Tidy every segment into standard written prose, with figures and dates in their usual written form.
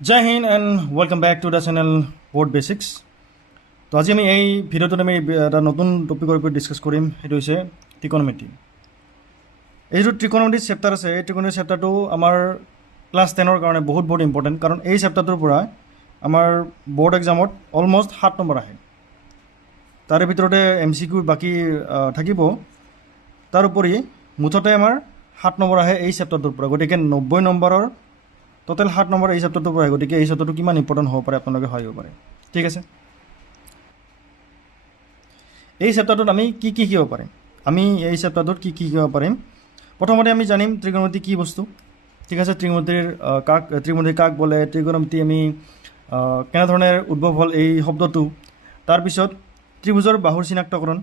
Jai Hind and welcome back to the channel Board Basics. তো আজি আমি এই ভিডিঅ'টোত আমি এটা নতুন টপিকৰ ওপৰত ডিছকাছ কৰিম, সেইটো হৈছে ট্ৰিকনমেট্ৰি। এই যিটো ট্ৰিকনমেট্ৰি চেপ্টাৰ আছে, এই ট্ৰিকনমেট্ৰি চেপ্টাৰটো আমাৰ ক্লাছ 10ৰ কাৰণে বহুত ইম্পৰ্টেণ্ট, কাৰণ এই চেপ্টাৰটোৰ পৰা আমাৰ বৰ্ড এক্সামত অলমষ্ট 7 নম্বৰ আহে। তাৰে ভিতৰতে MCQ বাকী থাকিব, তাৰ উপৰি মুঠতে আমাৰ 7 নম্বৰ আহে এই চেপ্টাৰটোৰ পৰা। গতিকে 90 নম্বৰৰ টোটেল 7 নম্বৰ এই চেপ্টাৰটোৰ পৰা। গতিকে এই চেপ্টাৰটো কিমান ইম্পৰ্টেণ্ট হ'ব পাৰে আপোনালোকে ভাবিব পাৰে। ঠিক আছে, এই চেপ্টাৰটোত আমি কি শিকিব পাৰিম? আমি এই চেপ্টাৰটোত কি শিকিব পাৰিম? প্ৰথমতে আমি জানিম ত্ৰিকোণমিতি কি বস্তু। ঠিক আছে, ত্ৰিকোণমিতি কাক বোলে, ত্ৰিকোণমিতি আমি কেনেধৰণে উদ্ভৱ হ'ল এই শব্দটো। তাৰপিছত ত্ৰিভুজৰ বাহুৰ চিনাক্তকৰণ,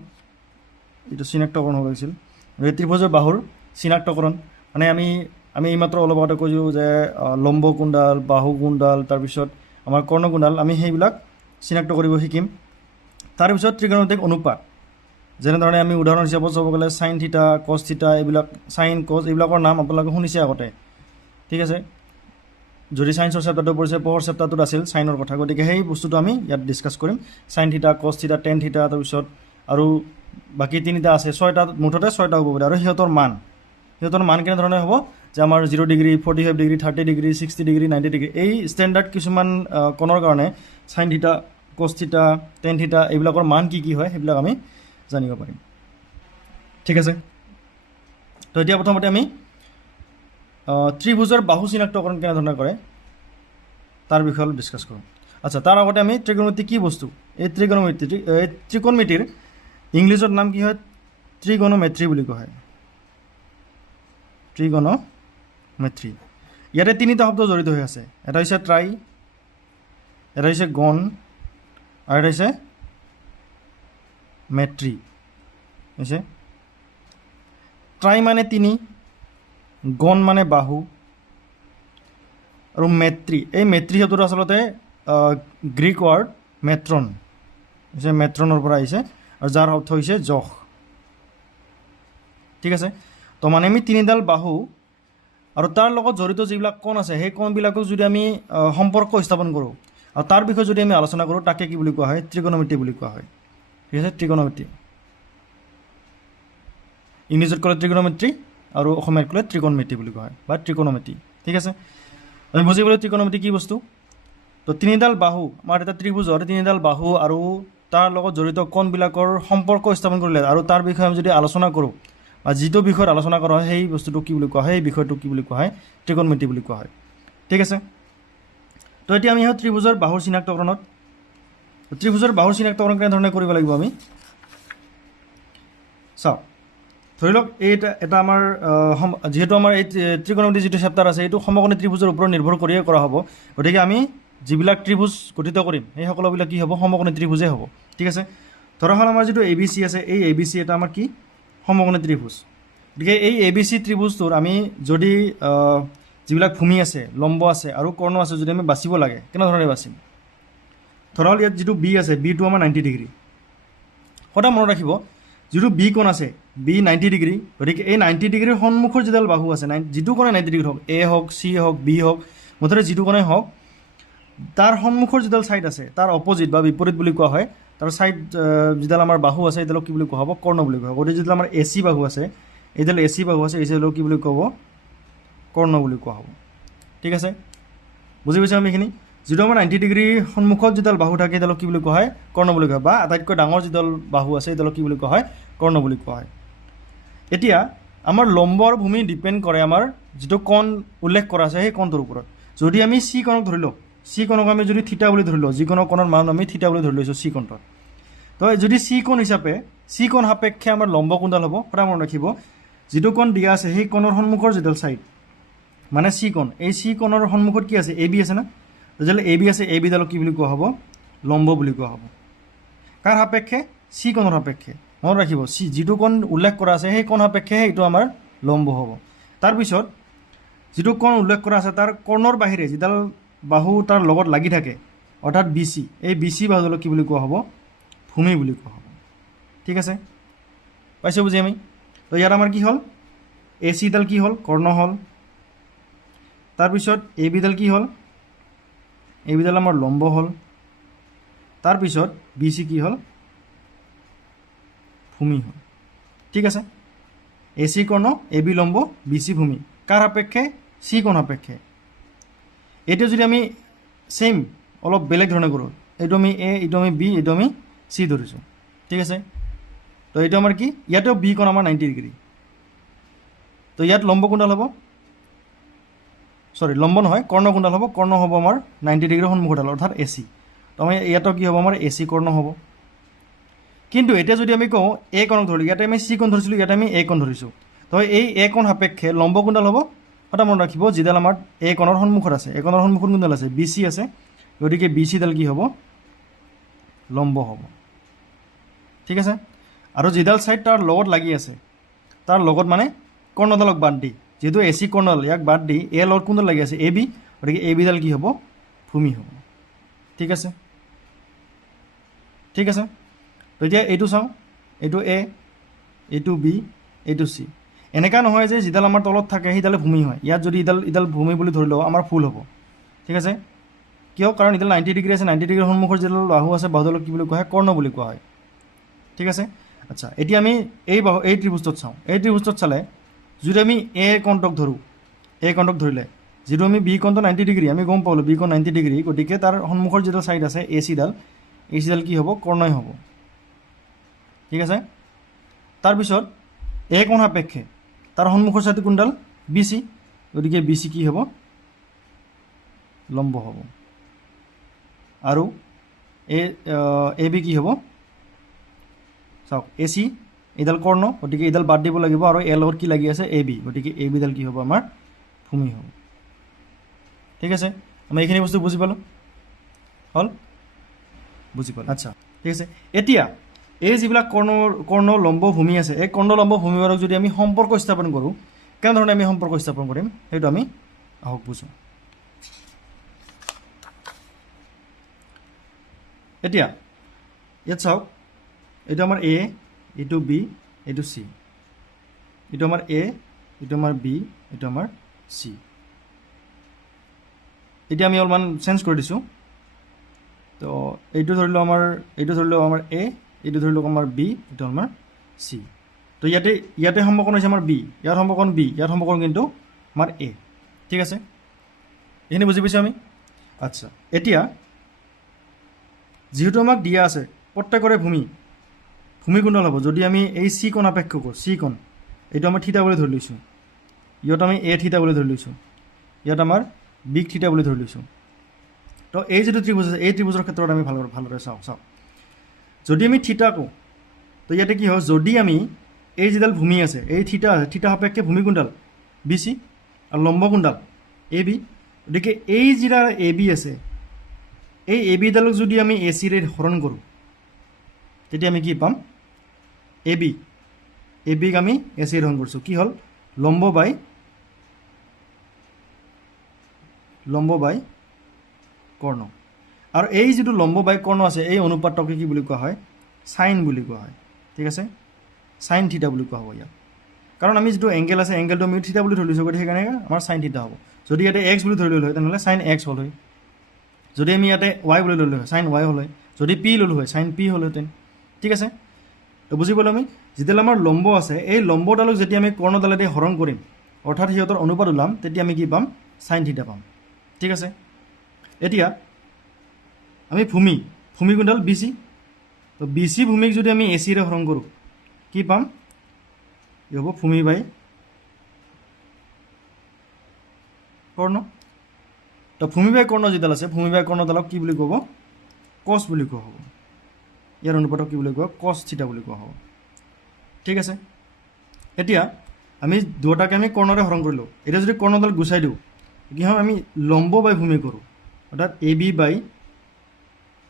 এইটো চিনাক্তকৰণ হৈ গৈছিল। ত্ৰিভুজৰ বাহুৰ চিনাক্তকৰণ মানে আমি এইমাত্ৰ অলপ আগতে কৈছোঁ যে লম্ব কোণডাল, বাহু কোণডাল, তাৰপিছত আমাৰ কৰ্ণ কোণডাল, আমি সেইবিলাক চিনাক্ত কৰিব শিকিম। তাৰপিছত ত্ৰিকোণমিতিক অনুপাত, যেনেধৰণে আমি উদাহৰণ হিচাপত চাব গ'লে চাইন থিটা, কছ থিটা, এইবিলাক চাইন কছ এইবিলাকৰ নাম আপোনালোকে শুনিছে আগতে। ঠিক আছে, যদি চাইন্সৰ চেপ্টাৰটো পৰিছে, পঢ়ৰ চেপ্টাৰটোত আছিল চাইনৰ কথা। গতিকে সেই বস্তুটো আমি ইয়াত ডিছকাছ কৰিম। চাইন থিটা, কছ থিটা, টেন থিটা, তাৰপিছত আৰু বাকী তিনিটা আছে, মুঠতে ছয়টা হ'ব পাৰে। আৰু সিহঁতৰ মান কেনেধৰণে হ'ব যে আমাৰ 0 degree, 45 degree, 30 degree, 60 degree, 90 degree, এই ষ্টেণ্ডাৰ্ড কিছুমান কোণৰ কাৰণে চাইন থিটা, কছ থিটা, টেন থিটা এইবিলাকৰ মান কি হয় সেইবিলাক আমি জানিব পাৰিম। ঠিক আছে, তো এতিয়া প্ৰথমতে আমি ত্ৰিভুজৰ বাহু চিনাক্তকৰণ কেনেধৰণে কৰে তাৰ বিষয়ে অলপ ডিছকাছ কৰোঁ। আচ্ছা, তাৰ আগতে আমি ত্ৰিকোণমিতি কি বস্তু, এই ত্ৰিকোণমিতিৰ ইংলিছত নাম কি হয়? ত্ৰিগোণমেট্ৰি বুলি কোৱা হয়। ত্ৰিগোণমেট্ৰি, ইয়াতে তিনিটা শব্দ জড়িত হৈ আছে। এটা হৈছে ট্ৰাই, এটা হৈছে গণ, আৰু এটা হৈছে মেট্ৰি। হৈছে ট্ৰাই মানে তিনি, গণ মানে বাহু, আৰু মেট্ৰি, এই মেট্ৰি শব্দটো আচলতে গ্ৰীক ৱৰ্ড মেট্ৰন, হৈছে মেট্ৰনৰ পৰা আহিছে, আৰু যাৰ অৰ্থ হৈছে জখ। ঠিক আছে, তো মানে আমি তিনিডাল বাহু আৰু তাৰ লগত জড়িত যিবিলাক কোণ আছে, সেই কোণবিলাকক যদি আমি সম্পৰ্ক স্থাপন কৰোঁ আৰু তাৰ বিষয়ে যদি আমি আলোচনা কৰোঁ, তাকে কি বুলি কোৱা হয়? ত্ৰিকোণমিতি বুলি কোৱা হয়। ঠিক আছে, ত্ৰিকোণমিতি, ইংলিছত ক'লে ত্ৰিকোণমিতি আৰু অসমীয়াত ক'লে ত্ৰিকোণমিতি বুলি কোৱা হয়, বা ত্ৰিকোণমিতি। ঠিক আছে, আমি বুজি পালোঁ ত্ৰিকোণমিতি কি বস্তু। তো তিনিডাল বাহু, আমাৰ এটা ত্ৰিভুজৰ তিনিডাল বাহু আৰু তাৰ লগত জড়িত কোণবিলাকৰ সম্পৰ্ক স্থাপন কৰিলে আৰু তাৰ বিষয়ে আমি যদি আলোচনা কৰোঁ, বা যিটো বিষয়ত আলোচনা কৰা হয় সেই বস্তুটো কি বুলি কোৱা হয়, সেই বিষয়টোক কি বুলি কোৱা হয়? ত্ৰিকোণমিতি বুলি কোৱা হয়। ঠিক আছে, তো এতিয়া আমি ত্ৰিভুজৰ বাহুৰ চিনাক্তকৰণত, ত্ৰিভুজৰ বাহুৰ চিনাক্তকৰণ কেনেধৰণে কৰিব লাগিব আমি চাওঁ। ধৰি লওক এটা আমাৰ যিহেতু আমাৰ এই ত্ৰিকোণমিতি যিটো চেপ্টাৰ আছে, এইটো সমকোণী ত্ৰিভুজৰ ওপৰত নিৰ্ভৰ কৰিয়ে কৰা হ'ব। গতিকে আমি যিবিলাক ত্ৰিভুজ গঠিত কৰিম সেই সকলোবিলাক কি হ'ব? সমকোণী ত্ৰিভুজেই হ'ব। ঠিক আছে, ধৰা হ'ল আমাৰ যিটো ABC আছে, এই ABC এটা আমাৰ কি? সমকোণী ত্ৰিভুজ। গতিকে এই ABC ত্ৰিভুজটোৰ আমি যদি যিবিলাক ভূমি আছে, লম্ব আছে আৰু কৰ্ণ আছে, যদি আমি বাচিব লাগে, কেনেধৰণে বাচিম? ধৰা হ'ল ইয়াত যিটো B আছে, বিটো আমাৰ 90 ডিগ্ৰী। সদায় মনত ৰাখিব, যিটো বি কোণ আছে, বি 90 ডিগ্ৰী, গতিকে এই 90 ডিগ্ৰীৰ সন্মুখৰ যিডাল বাহু আছে, যিটো কোণে 90 ডিগ্ৰী হওক, A হওক, C হওক, B হওক, মুঠতে যিটো কোণে হওক, তাৰ সন্মুখৰ যিডাল ছাইড আছে, তাৰ অপজিট বা বিপৰীত বুলি কোৱা হয়। তাৰ ছাইড যিডাল আমাৰ বাহু আছে, এইডালক কি বুলি কোৱা হ'ব? কৰ্ণ বুলি কোৱা হ'ব। গতিকে যিডাল আমাৰ AC বাহু আছে, এইডাল AC বাহু আছে, এইডালক কি বুলি কোৱা হ'ব? কৰ্ণ বুলি কোৱা হ'ব। ঠিক আছে, বুজি পাইছোঁ আমি এইখিনি? যিটো আমাৰ 90 ডিগ্ৰী সন্মুখত যিডাল বাহু থাকে, এইডালক কি বুলি কোৱা হয়? কৰ্ণ বুলি কোৱা হয়। বা আটাইতকৈ ডাঙৰ যিডাল বাহু আছে, এইডালক কি বুলি কোৱা হয়? কৰ্ণ বুলি কোৱা হয়। এতিয়া আমাৰ লম্ব আৰু ভূমি ডিপেণ্ড কৰে আমাৰ যিটো কোণ উল্লেখ কৰা আছে সেই কোণটোৰ ওপৰত। যদি আমি চি কোণক ধৰি লওঁ, চি কোণক আমি যদি থিতা বুলি ধৰি লওঁ, যিকোনো কোণৰ মান আমি থিতা বুলি ধৰি লৈছোঁ চি কোণটোত, তো যদি চি কোণ হিচাপে, চি কোণ সাপেক্ষে আমাৰ লম্ব কোণডাল হ'ব। সদায় মনত ৰাখিব, যিটো কোণ দিয়া আছে সেই কোণৰ সন্মুখৰ যিডাল ছাইড মানে চি কোণ, এই চি কোণৰ সন্মুখত কি আছে? AB আছে না? তেতিয়াহ'লে AB আছে, ABডালক কি বুলি কোৱা হ'ব? লম্ব বুলি কোৱা হ'ব। কাৰ সাপেক্ষে? চি কোণৰ সাপেক্ষে। মনত ৰাখিব, যিটো কোণ উল্লেখ কৰা আছে সেই কোণ সাপেক্ষে এইটো আমাৰ লম্ব হ'ব। তাৰপিছত যিটো কোণ উল্লেখ কৰা আছে তাৰ কৰ্ণৰ বাহিৰে যিডাল বাহু তাৰ লগত লাগি থাকে, অৰ্থাৎ BC, এই BC বাহুডালক কি বুলি কোৱা হ'ব? ভূমি বুলি কোৱা হ'ব। ঠিক আছে, পাইছোঁ বুজি আমি? তো ইয়াত আমাৰ কি হ'ল? ACডাল কি হ'ল? কৰ্ণ হ'ল। তাৰপিছত ABডাল কি হ'ল? এইবিডাল আমাৰ লম্ব হ'ল তাৰপিছত বি চি কি হ'ল ভূমি হ'ল ঠিক আছে এ চি কৰ্ণ এ বি লম্ব বি চি ভূমি কাৰ সাপেক্ষে চি কোণ সাপেক্ষে এইটো যদি আমি সেম অলপ বেলেগ ধৰণে কৰোঁ এইটো আমি এ এইটো আমি বি এইটো আমি চি ধৰিছোঁ ঠিক আছে তো এইটো আমাৰ কি ইয়াতেও বি কোণ আমাৰ 90 ডিগ্ৰী তো ইয়াত লম্ব কোণডাল হ'ব সৰি লম্ব নহয় কৰ্ণ কোণডাল হ'ব কৰ্ণ হ'ব আমাৰ 90 ডিগ্ৰী সন্মুখডাল অৰ্থাৎ এ চি তো আমি ইয়াতো কি হ'ব আমাৰ এ চি কৰ্ণ হ'ব কিন্তু এতিয়া যদি আমি কওঁ এ কোণক ধৰিলোঁ ইয়াতে আমি চি কোণ ধৰিছিলোঁ ইয়াতে আমি এ কোণ ধৰিছোঁ তো এই এ কোণ সাপেক্ষে লম্ব কোণডাল হ'ব এটা মনত ৰাখিব যিডাল আমাৰ এ কোণৰ সন্মুখত আছে এ কোণৰ সন্মুখত কোণডাল আছে বি চি আছে গতিকে বি চিডাল কি হ'ব লম্ব হ'ব ঠিক আছে আৰু যিডাল ছাইড তাৰ লগত লাগি আছে তাৰ লগত মানে কৰ্ণডালক বাদ দি যেহেতু এ চি কৰ্ণডাল ইয়াক বাদ দি এ লগত কোণডাল লাগি আছে এ বি গতিকে এ বিডাল কি হ'ব ভূমি হ'ব ঠিক আছে ঠিক আছে তো এতিয়া এইটো চাওঁ এইটো এ এইটো বি এইটো চি এনেকুৱা নহয় যে যিডাল আমাৰ তলত থাকে সেইডালে ভূমি হয় ইয়াত যদি ইডাল ভূমি বুলি ধৰি লওঁ আমাৰ ফুল হ'ব ঠিক আছে কিয় কাৰণ ইডাল 90 ডিগ্ৰী আছে 90 ডিগ্ৰীৰ সন্মুখৰ যিডাল বাহু আছে বাহুডালক কি বুলি কোৱা হয় কৰ্ণ বুলি কোৱা হয় ঠিক আছে আচ্ছা এতিয়া আমি এই ত্ৰিভুজটোত চাওঁ এই ত্ৰিভুজটোত চালে যদি আমি এ কোণক ধৰোঁ এ কোণক ধৰিলে যিটো আমি বি কোণটো 90 ডিগ্ৰী আমি গম পালোঁ বি কোণ 90 ডিগ্ৰী গতিকে তাৰ সন্মুখৰ যিডাল ছাইড আছে এ চিডাল কি হ'ব কৰ্ণই হ'ব ঠিক আছে তাৰপিছত এ কোণ সাপেক্ষে তাৰ সন্মুখৰ ছাইডটো কোনডাল বি চি গতিকে বি চি কি হ'ব লম্ব হ'ব আৰু এ বি কি হ'ব চাওক এ চি এইডাল কৰ্ণ গতিকে এইডাল বাদ দিব লাগিব আৰু এ লগত কি লাগি আছে এ বি গতিকে এ বিডাল কি হ'ব আমাৰ ভূমি হ'ব ঠিক আছে আমি এইখিনি বস্তু বুজি পালোঁ হ'ল বুজি পালোঁ আচ্ছা ঠিক আছে এতিয়া এই যিবিলাক কৰ্ণ লম্ব ভূমি আছে এই কৰ্ণ লম্ব ভূমিবোৰক যদি আমি সম্পৰ্ক স্থাপন কৰোঁ কেনেধৰণে আমি সম্পৰ্ক স্থাপন কৰিম সেইটো আমি আহক বুজোঁ এতিয়া ইয়াত চাওক এইটো আমাৰ এ এইটো বি এইটো চি এইটো আমাৰ এ এইটো আমাৰ বি এইটো আমাৰ চি এতিয়া আমি অলপমান চেঞ্জ কৰি দিছোঁ তো এইটো ধৰি লওঁ আমাৰ এ এইটো ধৰি লওক আমাৰ বি এইটো আমাৰ চি তো ইয়াতে সম্পৰ্কণ হৈছে আমাৰ বি ইয়াৰ সম্পৰ্কণ বি ইয়াৰ সম্পৰ্কণ কিন্তু আমাৰ এ ঠিক আছে এইখিনি বুজি পাইছোঁ আমি আচ্ছা এতিয়া যিহেতু আমাক দিয়া আছে প্ৰত্যেকৰে ভূমি কোণডাল হ'ব যদি আমি এই চি কোণ সাপেক্ষ কৰোঁ চি কোণ এইটো আমাৰ থিতা বুলি ধৰি লৈছোঁ ইয়াত আমি এ থিতা বুলি ধৰি লৈছোঁ ইয়াত আমাৰ বিগ থিতা বুলি ধৰি লৈছোঁ তো এই যিটো ত্ৰিভুজ আছে এই ত্ৰিভুজৰ ক্ষেত্ৰত আমি ভালদৰে চাওঁ যদি আমি থিতা কওঁ তো ইয়াতে কি হয় যদি আমি এই যিডাল ভূমি আছে এই থিতা সাপেক্ষে ভূমি কোণডাল বি চি আৰু লম্ব কোণডাল এ বি গতিকে এই যিডাল এ বি আছে এই এ বিডালক যদি আমি এ চিৰে হৰণ কৰোঁ তেতিয়া আমি কি পাম এ বিক আমি এ চিৰে হৰণ কৰিছোঁ কি হ'ল লম্ব বাই কৰ্ণ আৰু এই যিটো লম্ব বাই কৰ্ণ আছে এই অনুপাতকে কি বুলি কোৱা হয় সাইন বুলি কোৱা হয় ঠিক আছে সাইন থিতা বুলি কোৱা হ'ব ইয়াক কাৰণ আমি যিটো এংগেল আছে এংগেলটো আমি থিতা বুলি ধৰি লৈছোঁ গতিকে সেইকাৰণে আমাৰ সাইন থিতা হ'ব যদি ইয়াতে এক্স বুলি ধৰি ল'লোঁ হয় তেনেহ'লে সাইন এক্স হ'ল হয় যদি আমি ইয়াতে ৱাই বুলি ল'লোঁ হয় সাইন ৱাই হ'ল হয় যদি পি ল'লোঁ হয় সাইন পি হ'লহেঁতেন ঠিক আছে তো বুজি পালোঁ আমি যিডাল আমাৰ লম্ব আছে এই লম্বডালক যেতিয়া আমি কৰ্ণডালেদি হৰণ কৰিম অৰ্থাৎ সিহঁতৰ অনুপাত ওলাম তেতিয়া আমি কি পাম সাইন থিতা পাম ঠিক আছে এতিয়া আমি ভূমি কোণডাল বি চি তো বি চি ভূমিক যদি আমি এ চিৰে হৰণ কৰোঁ কি পাম কি হ'ব ভূমি বাই কৰ্ণ তো ভূমি বাই কৰ্ণ যিডাল আছে ভূমি বাই কৰ্ণডালক কি বুলি ক'ব কচ বুলি কোৱা হ'ব ইয়াৰ অনুপাতক কি বুলি কোৱা কচ থিতা বুলি কোৱা হ'ব ঠিক আছে এতিয়া আমি দুটাকে আমি কৰ্ণৰে হৰণ কৰিলোঁ এতিয়া যদি কৰ্ণডাল গুচাই দিওঁ কি হয় আমি লম্ব বাই ভূমি কৰোঁ অৰ্থাৎ এ বি বাই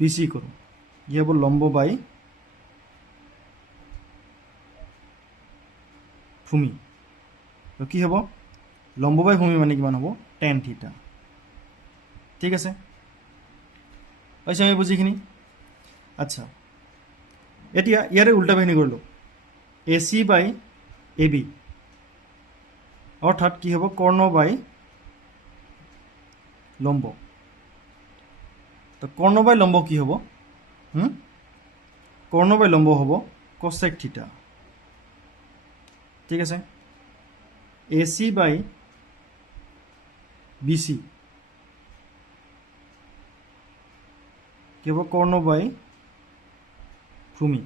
বি চি কৰোঁ কি হ'ব লম্ব বাই ভূমি তো কি হ'ব লম্ব বাই ভূমি মানে কিমান হ'ব টেন থিতা ঠিক আছে পাইছোঁ আমি বুজিখিনি আচ্ছা এতিয়া ইয়াৰে উল্টা বাহিনী কৰিলোঁ এ চি বাই এ বি অৰ্থাৎ কি হ'ব কৰ্ণ বাই লম্ব তো কৰ্ণ বাই লম্ব কি হ'ব কৰ্ণ বাই লম্ব হ'ব কচেক থিটা ঠিক আছে এ চি বাই বি চি কি হ'ব কৰ্ণ বাই ভূমি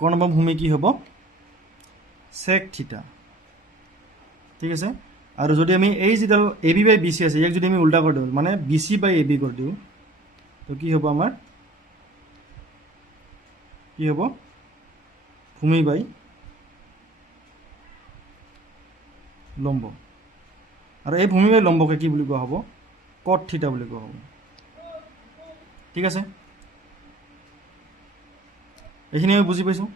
কৰ্ণ বা ভূমি কি হ'ব চেক থিটা ঠিক আছে আৰু যদি আমি এই যিডাল A B by B C আছে ইয়াক যদি আমি উল্টা কৰি দিওঁ মানে B C by A B কৰি দিওঁ তো কি হ'ব আমাৰ কি হ'ব ভূমি বাই লম্ব আৰু এই ভূমি বাই লম্বকে কি বুলি কোৱা হ'ব কট থিটা বুলি কোৱা হ'ব ঠিক আছে এইখিনি আমি বুজি পাইছোঁ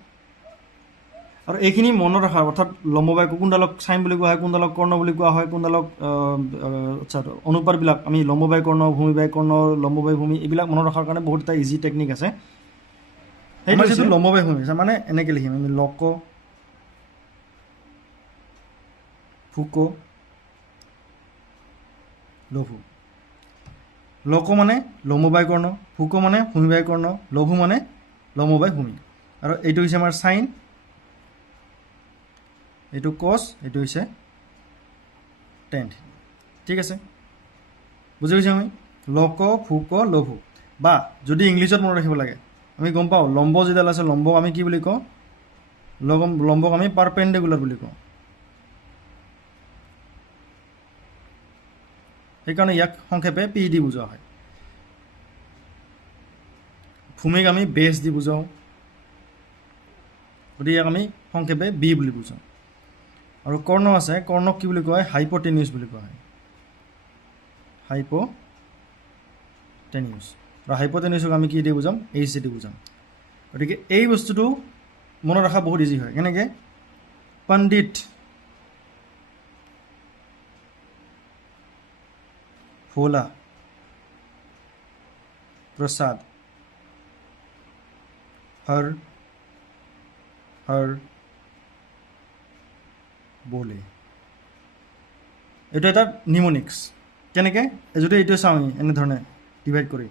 আৰু এইখিনি মনত ৰখা অৰ্থাৎ লম্ব বাই কোনডালক চাইন বুলি কোৱা হয় কোনডালক কৰ্ণ বুলি কোৱা হয় কোনডালক আচ্ছা অনুপাতবিলাক আমি লম্ব বাই কৰ্ণ ভূমি বাই কৰ্ণ লম্ব বাই ভূমি এইবিলাক মনত ৰখাৰ কাৰণে বহুত এটা ইজি টেকনিক আছে সেইটো যিটো লম্ব বাই ভূমি আছে মানে এনেকৈ লিখিম আমি লক ফুক লঘু লক মানে লম্ব বাই কৰ্ণ ফুক মানে ভূমি বাই কৰ্ণ লঘু মানে লম্ব বাই ভূমি আৰু এইটো হৈছে আমাৰ চাইন এইটো কছ এইটো হৈছে টেন ঠিক আছে বুজি পাইছোঁ আমি লক ফুক লঘু বা যদি ইংলিছত মনত ৰাখিব লাগে আমি গম পাওঁ লম্ব যিডাল আছে লম্বক আমি কি বুলি কওঁ লম্বক আমি পাৰপেণ্ডিকুলাৰ বুলি কওঁ সেইকাৰণে ইয়াক সংক্ষেপে পি দি বুজোৱা হয় ভূমিক আমি বেছ দি বুজাওঁ গতিকে ইয়াক আমি সংক্ষেপে বি বুলি বুজাওঁ আৰু কৰ্ণ আছে কৰ্ণক কি বুলি কোৱা হয় হাইপটেনিউছ বুলি কোৱা হয় হাইপটেনিউছ আৰু হাইপটেনিউছক আমি কি দি বুজাম এইচ দি বুজাম গতিকে এই বস্তুটো মনত ৰখা বহুত ইজি হয় কেনেকৈ পণ্ডিত ভোলা প্ৰসাদ হৰ বলে এইটো এটা নিমনিক্স কেনেকৈ যদি এইটো চাওঁ আমি এনেধৰণে ডিভাইড কৰি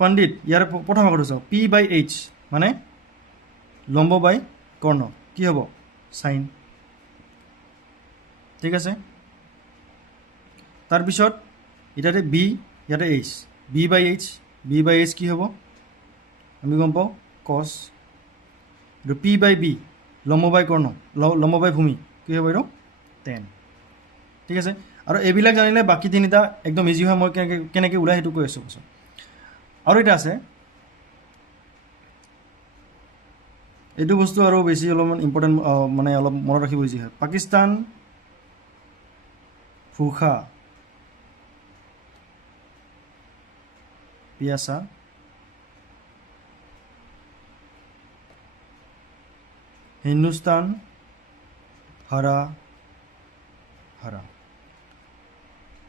পণ্ডিত ইয়াৰ প্ৰথম আগতে চাওঁ পি বাই এইচ মানে লম্ব বাই কৰ্ণ কি হ'ব চাইন ঠিক আছে তাৰপিছত ইয়াতে বি ইয়াতে এইচ বি বাই এইচ কি হ'ব আমি গম পাওঁ কছ এইটো পি বাই বি লম্ব বাই কৰ্ণ লম্ব বাই ভূমি কি হ'ব এইটো টেন ঠিক আছে আৰু এইবিলাক জানিলে বাকী তিনিটা একদম ইজি হয় মই কেনেকৈ ওলাই সেইটো কৈ আছোঁ পাছত আৰু এটা আছে এইটো বস্তু আৰু বেছি অলপমান ইম্পৰ্টেণ্ট মানে অলপ মনত ৰাখিব ইজি হয় পাকিস্তান ফুখা পিয়াসা হিন্দুস্তান হাৰা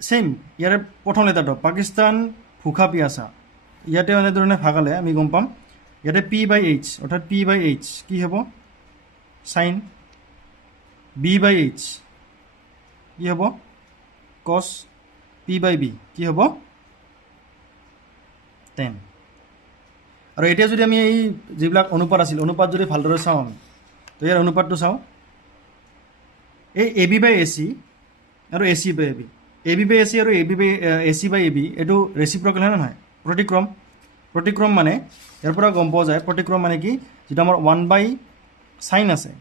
ছেইম ইয়াৰে প্ৰথম লেটাৰটো পাকিস্তান ফুখা পিয়াসা ইয়াতে এনেধৰণে ভাগালে আমি গম পাম ইয়াতে পি বাই এইচ অৰ্থাৎ পি বাই এইচ কি হ'ব চাইন বি বাই এইচ কি হ'ব কছ পি বাই বি কি হ'ব টেন আৰু এতিয়া যদি আমি এই যিবিলাক অনুপাত আছিল অনুপাত যদি ভালদৰে চাওঁ আমি তো ইয়াৰ অনুপাতটো চাওঁ এই এ বি বাই এ চি আৰু A C by A B by A C আৰু A B by A C by A B এইটো ৰেচিপ্ৰকেল হয় নে নহয় প্ৰতিক্ৰম মানে ইয়াৰ পৰা গম পোৱা যায় প্ৰতিক্ৰম মানে কি যিটো আমাৰ 1 বাই চাইন আছে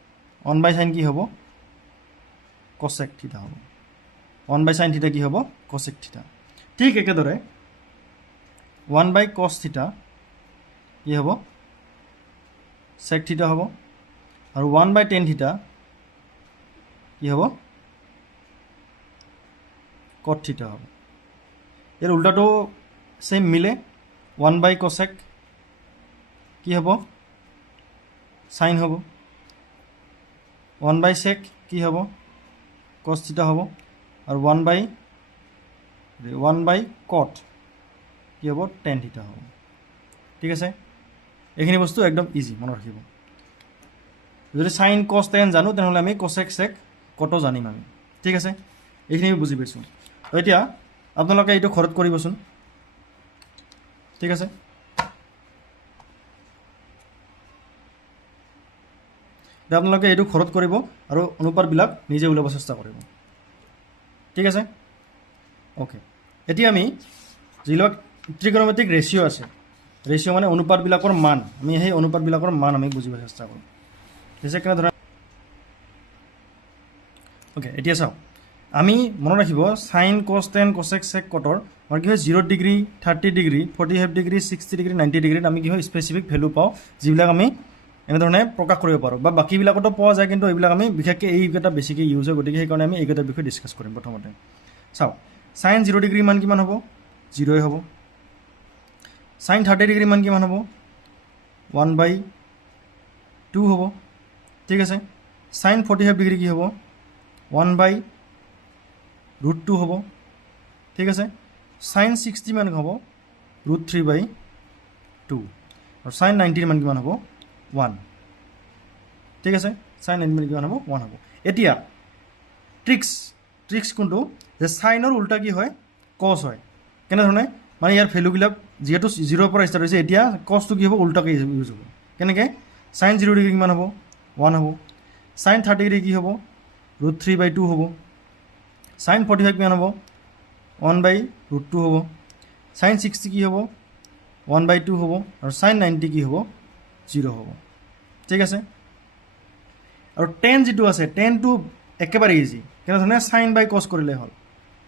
1 বাই চাইন কি হ'ব কচেক থিটা হ'ব 1 বাই চাইন থিটা কি হ'ব কচেক থিটা ঠিক একেদৰে 1 বাই কছ থিটা কি হ'ব চেক থিটা হ'ব আৰু 1 বাই টেন থিটা কি হ'ব কট থিটা হ'ব ইয়াৰ উল্টাটো সেম মিলে 1 বাই কচেক কি হ'ব সাইন হ'ব 1 বাই সেক কি হ'ব কস থিটা হ'ব আৰু 1 বাই কট কি হ'ব টেন থিটা হ'ব ঠিক আছে এইখিনি বস্তু একদম ইজি মনত ৰাখিব যদি সাইন কস টেন জানো তেনেহ'লে আমি কচেক সেক কটো জানিম আমি ঠিক আছে এইখিনি বুজি পাইছোঁ এতিয়া আপোনালোকে এইটো ঘৰত কৰিবচোন ঠিক আছে। এতিয়া আপোনালোকে এইটো ঘৰত কৰিব আৰু অনুপাতবিলাক নিজে উলিয়াব চেষ্টা কৰিব। ঠিক আছে, অ'কে। এতিয়া আমি যিবিলাক ট্ৰিগনমেট্ৰিক ৰেচিঅ' আছে, ৰেচিঅ' মানে অনুপাতবিলাকৰ মান, আমি সেই অনুপাতবিলাকৰ মান আমি বুজিব চেষ্টা কৰোঁ। পিছে কেনেধৰণে, অ'কে। এতিয়া চাওক, আমি মনত ৰাখিব চাইন কছ টেন কছেক চেক কটৰ আমাৰ কি হয় 0 ডিগ্ৰী 30 ডিগ্ৰী 45 ডিগ্ৰী 60 ডিগ্ৰী 90 ডিগ্ৰীত আমি কি হয় স্পেচিফিক ভেলু পাওঁ, যিবিলাক আমি এনেধৰণে প্ৰকাশ কৰিব পাৰোঁ, বা বাকীবিলাকতো পোৱা যায়, কিন্তু এইবিলাক আমি বিশেষকৈ এইকেইটা বেছিকৈ ইউজ হয়, গতিকে সেইকাৰণে আমি এইকেইটাৰ বিষয়ে ডিছকাছ কৰিম। প্ৰথমতে চাওক, চাইন 0 ডিগ্ৰী মান কিমান হ'ব? 0 হ'ব। চাইন 30 ডিগ্ৰী মান কিমান হ'ব? 1/2 হ'ব। ঠিক আছে। চাইন 45 ডিগ্ৰী কি হ'ব? 1/√2 হ'ব। ঠিক আছে। চাইন 60 মান হ'ব? √3/2। আৰু চাইন 90 মান কিমান হ'ব? 1। ঠিক আছে। চাইন 90 মান কিমান হ'ব? 1 হ'ব। এতিয়া ট্ৰিক্স কোনটো, যে চাইনৰ উল্টা কি হয়? কছ হয়। কেনেধৰণে, মানে ইয়াৰ ভেলুবিলাক যিহেতু 0ৰ পৰা ষ্টাৰ্ট হৈছে, এতিয়া কছটো কি হ'ব? উল্টাকৈ ইউজ হ'ব। কেনেকৈ? চাইন 0 ডিগ্ৰী কিমান হ'ব? 1 হ'ব। চাইন 30 ডিগ্ৰী কি হ'ব? √3/2 হ'ব। চাইন 45 কিমান হ'ব? 1/√2 হ'ব। চাইন 60 কি হ'ব? 1/2 হ'ব। আৰু চাইন 90 কি হ'ব? 0 হ'ব। ঠিক আছে। আৰু টেন যিটো আছে, টেনটো একেবাৰে ইজি। কেনেধৰণে? চাইন বাই কছ কৰিলে হ'ল।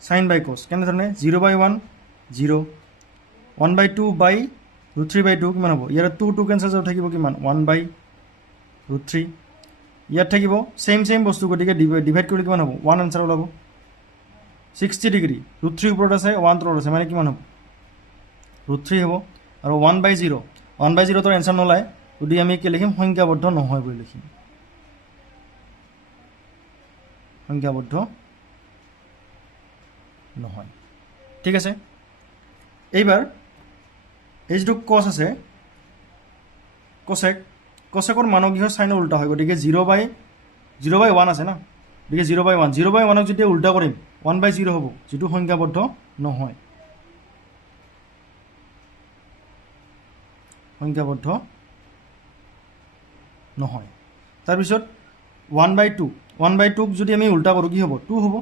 চাইন বাই কছ কেনেধৰণে? 0/1 0, 1/2/√3/2 কিমান হ'ব? ইয়াত 2 কেঞ্চেল হৈ থাকিব, কিমান? 1/√3। ইয়াত থাকিব চেম বস্তু, গতিকে ডিভাইড কৰিলে কিমান হ'ব? 1 এনচাৰ ওলাব। 60 ডিগ্ৰী √3 ওপৰত আছে, 1 তলত আছে, মানে কিমান হ'ব? √3 হ'ব। আৰু 1/0, 1/0 এনচাৰ নোলায়, গতিকে আমি কি লিখিম? সংখ্যাবদ্ধ নহয় বুলি লিখিম। সংখ্যাবদ্ধ নহয়। ঠিক আছে। এইবাৰ এই যিটো কছ আছে, কছেকৰ মানক কি হয়? চাইনৰ উল্টা হয়, গতিকে 0/1 আছে না, গতিকে 0/1, 0/1ক যেতিয়া উল্টা কৰিম 1/0 হ'ব, যিটো সংখ্যাবদ্ধ নহয়। সংখ্যাবদ্ধ নহয়। তাৰপিছত 1/2ক যদি আমি উল্টা কৰোঁ কি হ'ব? 2 হ'ব।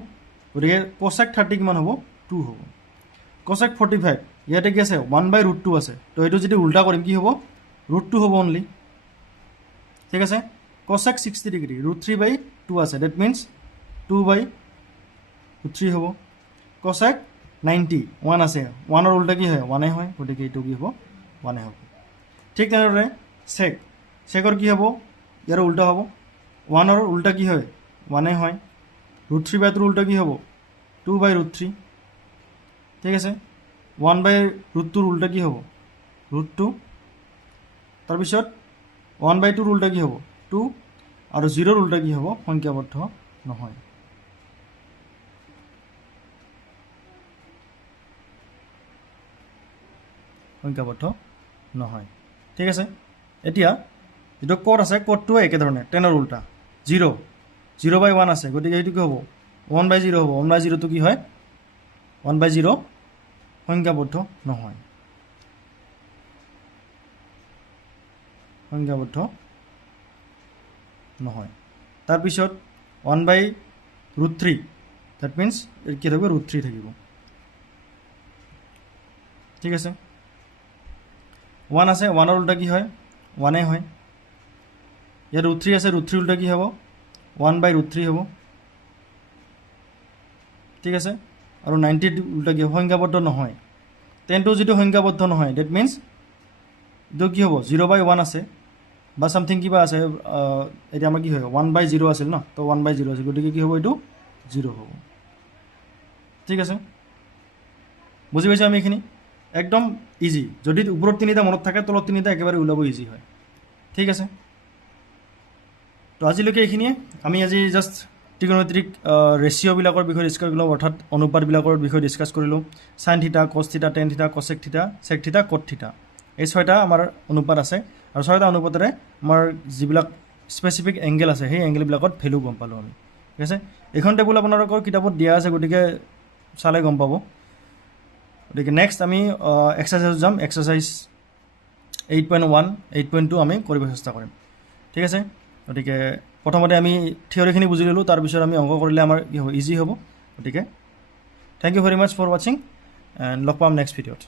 গতিকে কছেক 30 কিমান হ'ব? 2 হ'ব। কছেক 45 ইয়াতে কি আছে? 1/√2 আছে, তো এইটো যদি উল্টা কৰিম কি হ'ব? √2 হ'ব অনলি। ঠিক আছে। কছেক 60 ডিগ্ৰী √3/2 আছে, ডেট মিনছ 2/√3 হ'ব। কছেক 90 1 আছে, 1ৰ উল্টা কি হয়? 1 হয়, গতিকে এইটো কি হ'ব? 1 হ'ব। ঠিক তেনেদৰে চেকৰ কি হ'ব? ইয়াৰ উল্টা হ'ব। 1ৰ উল্টা কি হয়? 1 হয়। √3/2ৰ উল্টা কি হ'ব? 2/√3। ঠিক আছে। 1/√2ৰ উল্টা কি হ'ব? √2। তাৰপিছত 1/2ৰ উল্টা কি হ'ব? 2। আৰু 0ৰ উল্টা কি হ'ব? সংখ্যাবদ্ধ নহয়। সংখ্যাবদ্ধ নহয়। ঠিক আছে। এতিয়া যিটো ক'ড আছে, ক'ডটোও একেধৰণে, 10ৰ উল্টা 0/1 আছে, গতিকে এইটো কি হ'ব? 1/0 হ'ব। 1/0টো কি হয়? 1/0 সংখ্যাবদ্ধ নহয়। সংখ্যাবদ্ধ নহয়। তাৰপিছত 1/√3, ডেট মিনছ কি থাকিব? √3 থাকিব। ঠিক আছে। 1 আছে, 1ৰ উল্টা কি হয়? 1 হয়। ইয়াত √3 আছে, √3 উল্টা কি হ'ব? 1/√3 হ'ব। ঠিক আছে। আৰু 90 উল্টা কি হ'ব? সংখ্যাবদ্ধ নহয়। 10টো যিটো সংখ্যাবদ্ধ নহয়, ডেট মিনছ এইটো কি হ'ব? 0/1 আছে বা ছামথিং কিবা আছে, এতিয়া আমাৰ কি হয়? 1/0 আছিল ন, তো 1/0 আছে, গতিকে কি হ'ব? এইটো 0 হ'ব। ঠিক আছে। বুজি পাইছোঁ আমি এইখিনি? একদম ইজি। যদি ওপৰত 3টা মনত থাকে, তলত 3টা একেবাৰে ওলাব ইজি হয়। ঠিক আছে। তো আজিলৈকে এইখিনিয়ে। আমি আজি জাষ্ট ট্ৰিগনমেট্ৰিক ৰেচিঅ'বিলাকৰ বিষয়ে ডিছকাছ কৰিলোঁ, অৰ্থাৎ অনুপাতবিলাকৰ বিষয়ে ডিছকাছ কৰিলোঁ। চাইন থিটা, কছ থিটা, টেন থিটা, কছেক থিটা, চেক থিটা, ক'ট থিটা, এই 6টা আমাৰ অনুপাত আছে। আৰু 6টা অনুপাতেৰে আমাৰ যিবিলাক স্পেচিফিক এংগেল আছে, সেই এংগেলবিলাকত ভেলু গম পালোঁ আমি। ঠিক আছে। এইখন টেবুল আপোনালোকৰ কিতাপত দিয়া আছে, গতিকে চালে গম পাব। গতিকে নেক্সট আমি এক্সাৰচাইজত যাম। এক্সাৰচাইজ 8.1 8.2 আমি কৰিব চেষ্টা কৰিম। ঠিক আছে, গতিকে প্ৰথমতে আমি থিয়ৰিখিনি বুজি ল'লোঁ, তাৰপিছত আমি অংক কৰিলে আমাৰ কি হ'ব, ইজি হ'ব। গতিকে thank you very much for ৱাচিং এণ্ড লগ পাম নেক্সট ভিডিঅ'ত।